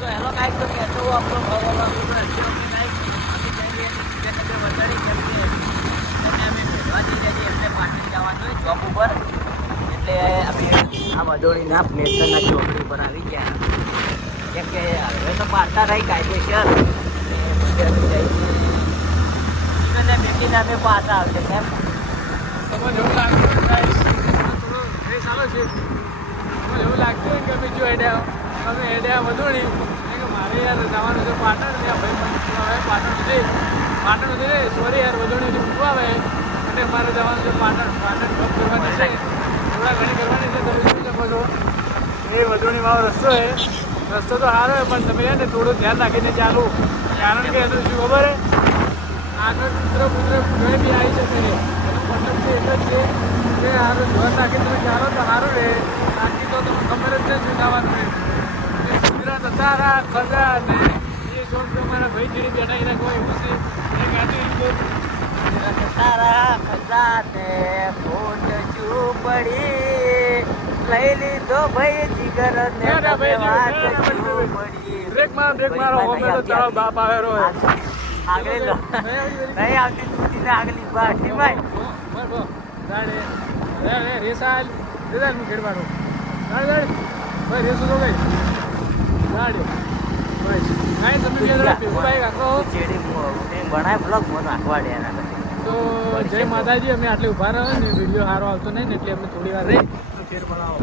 तो hello guys, तो कैसे हो आप लोग? और अच्छे होंगे गाइस। अभी जल्दी जैसे વધારી કરીએ અને અમે ભેગવા જઈ રહ્યા છીએ એટલે પાટણ જવાનું હોય જોબ ઉપર. એટલે અમે આ વડોળીના પ્લેસના ચોકડી પર આવી ગયા. કેમ કે હવે તો પાડતા રહી કાયદેસર બેટીને અમે પાછા આવશે કેમ તમને એવું લાગતું ગાઈસ થોડો રેસ આલો છે. તમને એવું લાગતું કે અમે જો હેડ્યા વધોણી કે મારે યાર જવાનું છે પાટણ. ત્યાં ભાઈ પાટણ સુધી સોરી યાર વધોણી મૂકવા આવે અને મારે જવાનું છે પાટણ જોબ કરવાની છે, થોડા ઘણી કરવાની છે. તમે જોઈ શકો છો એ વધોણીમાં રસ્તો છે. રસ્તો તો સારો છે પણ તમે ને થોડું ધ્યાન રાખીને ચાલુ. કારણ કે એનું શું ખબર છે, આગળ કૂતરો ઘરે બી આવી શકે છે. એનો મતલબ છે એટલે જ છે કે સારું ધ્યાન રાખીને તમે ચાલો તો સારું રહે. બાકી તો તમે ખબર જ નહીં શું થવાનું રહે. ગુજરાત હતા ખરા ને એ શોખ તમારા ભાઈ ઘેરી બેઠા રાખવા એવું છે એ ગાડી રિપોર્ટ તારા ખજાને ફોટ ચૂપડી લઈ લીધો ભાઈ જીગર ને બ્રેક મારો અમે તો તારો બાપ આવેલો આગળ નહીં આવતી છૂટીને આગળ બાકી ભાઈ રેસાલ હું ખેડવાનો ભાઈ રેસો તો ભાઈ ગાડી બસ કાંઈ તમે ભાઈ આખો બનાય બ્લોગ મને નાખવાડે એના તો જય માતાજી. અમે આટલે ઉભા રહ્યો ને વિડીયો સારો આવતો નહીં ને એટલે અમે થોડી વાર રહી તો ફેર બનાવો.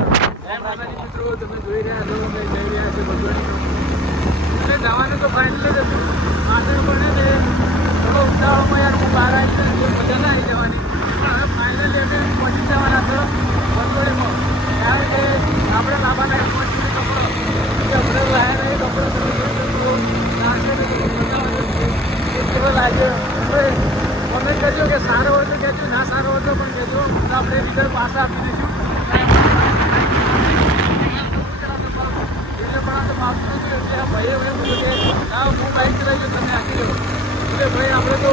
જય માતાજી મિત્રો, તમે જોઈ રહ્યા છો અમે જઈ રહ્યા છીએ બધું એટલે જવાનું તો ફાઇનલ જ હતું. આગળ પણ ને થોડો ઉતાવળમાં યાર હું બહાર આવી એ મજા ના આવી જવાની પણ હવે ફાઇનલી અમે પહોંચી જવાના છો વંદોળીમાં. કારણ કે આપણે લાવવાના એરપોર્ટ સુધી કપડો આપણે લાયા નહીં કપડો તમે કેવો લાગ્યો કોમેન્ટ કરજો કે સારો હોય તો કહેજો, ના સારો હોય તો પણ કહેજો. આપણે રિઝલ્ટ પાછા આપી દઈશું. એટલે પણ આ તો માપતું હતું એટલે આ ભાઈએ એમ કીધું કે ના હું બાઇક ચલાવી તમે આપી દો. એટલે ભાઈ આપણે તો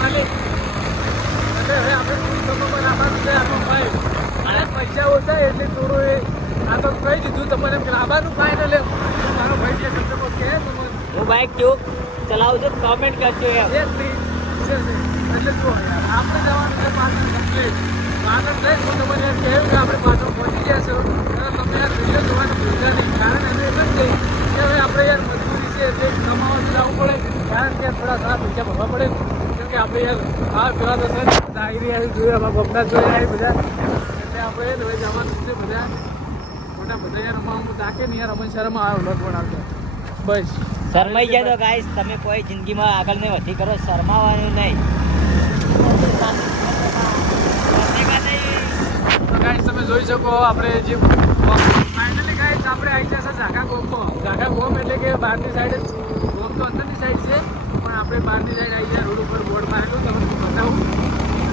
માલિક એટલે હવે આપણે સમય પર આવવાનું છે આપણું ભાઈ અને પૈસા ઓછા એટલે થોડું એ આ તો કહી દીધું તમને એમ કે લાવવાનું ફાઇનલ એમ મારો ભાઈ જે શબ્દ કે હું બાઇક કેવું ચલાવું છું કોમેન્ટ કરજો એમ. એટલે જો આપણે જવાનું છે પાટણ કમ્પ્લીટ. પાટણ જઈ તો તમને એમ કહ્યું કે આપણે પાટણ પહોંચી ગયા છો તમે યાર વિડીયો જોવાનું ભૂલતા નહીં. કારણ એનું એમ જ છે કે હવે આપણે યાર મજબૂરી છે એટલે કમાવા જવું પડે. કારણ કે થોડા સારા પૈસા ભરવા પડે કેમ કે આપણે યાર આ પેલા તો છે ડાયરી આવી જોઈએ અમારા બમના જોઈ આવી બધા એટલે આપણે હવે જવાનું છે બધા મોટા બધા યાર અમારું તાકે નહીં યાર અમે શરમ આવ્યો લોટ બનાવતો બસ. શરમાઈ જાય તો ગાઈસ તમે કોઈ જિંદગીમાં આગળ ને વધી કરો, શરમાવાનું નહીં. ગાઈસ તમે જોઈ શકો આપણે જે ફાઇનલી ગાઈસ આપણે આવી જશે ઝાકા ગોમમાં. ઝાકા ગોમ એટલે કે બહારની સાઈડ જ, ગોમ તો અંદરની સાઈડ છે પણ આપણે બહારની સાઈડ આવી જાય. રોડ ઉપર બોર્ડ મારેલું તમને બતાવું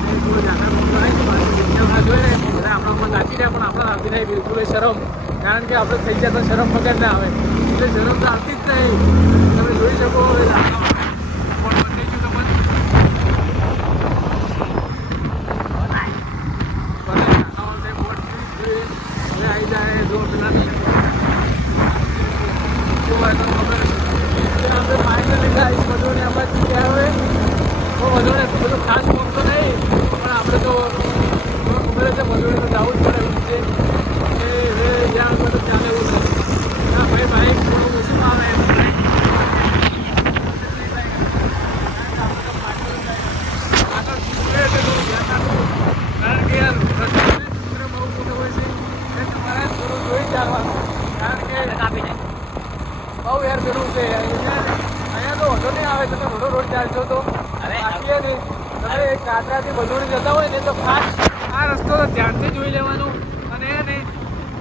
અને થોડું ઝાકા ગોમમાં આવી બહારની જગ્યા જોઈ રહ્યા બધા આપણા મન રાખી રહ્યા પણ આપણે આવતી નહીં બિલકુલ શરમ. કારણ કે આપણે થઈ જાય તો શરમ વગર ના આવે એટલે શરમ તો આવતી જ નહીં. તમે જોઈ શકો બોર્ડ બદલાઈ ગયું તમને હવે આવી જાય જો પેલા આપણે ફાઇનલી ગાઈસ બધું આપણે ગયા હોય તો વધુ બધું ખાસ ફોન તો નહીં પણ આપણે તો ખબર છે બધું તો જવું જ પડે એવું છે કે હવે જ્યાં બધું ચાલે એવું છે. હા ભાઈ બાઈક થોડું ઓછું આવે કારણ કે યાર બહુ મોટો હોય છે તમારે થોડું જોઈ ચાલવાનું. કારણ કે કાપી જાય બહુ યાર પેલું છે અહીંયા તો વધુ નહીં આવે તમે થોડો રોડ ચાલશો તો બાકી નહીં તમે કાંકરાથી બધું જતા હોય ને તો ખાસ આ રસ્તો તો ધ્યાનથી જોઈ લેવાનું અને એને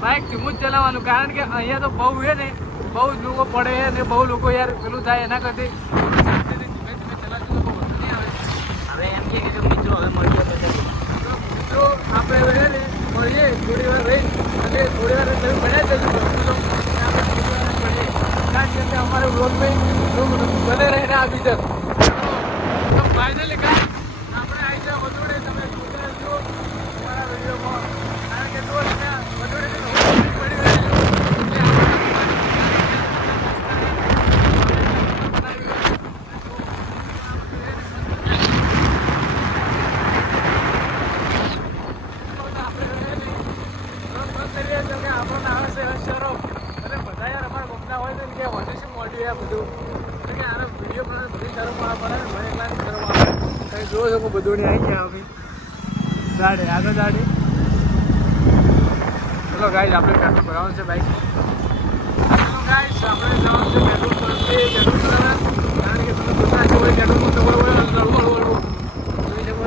બાઇક ધીમું જ ચલાવવાનું. કારણ કે અહીંયા તો બહુ ને બહુ જ લોકો પડે અને બહુ લોકો યાર પેલું થાય એના કરતી શાંતિથી ધીમે ધીમે ચલાવશું તો બહુ વધુ નહીં આવે. હવે એમ કે મિત્રો હવે મળીએ પછી મિત્રો આપણે હવે ને મળીએ થોડી વાર રહી અને થોડી વાર તમે બનાવી દેજો કારણ કે અમારે વ્લોગમાં બને રહીને આપી દે તો ફાઇનલી કાંઈ આપણે આવી જાય વધુ તમે ગુજરાત જો તમારા વિડીયોમાં કારણ કે જો તમે વધુ પડી છે શરો અરે બધા યાર અમારા ગમના હોય ને કે હોતી શું મોડ્યું યાર બધું એટલે કે આનો વિડીયો પણ બધી શરો માં પડે ને મને એકલા શરો માં તમે જોવો છો કે બધું આવી ગયા અમે દાડે આગળ દાડે ચલો ગાઈસ આપણે પેટ્રોલ ભરાવાનું છે બાઈક ચલો ગાઈસ આપણે જવાનું છે પેટ્રોલ પંપે પેટ્રોલ ભરાવા કારણ કે તમે જોતા છો પેટ્રોલ પંપ જોઈ શકો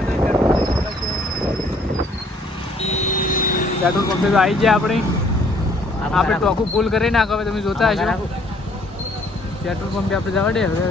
પેટ્રોલ પંપે તો આવી ગયા આપણે ટોકું ફૂલ કરી નાખો હવે તમે જોતા હશો પેટ્રોલ પંપે આપણે જવા દે હવે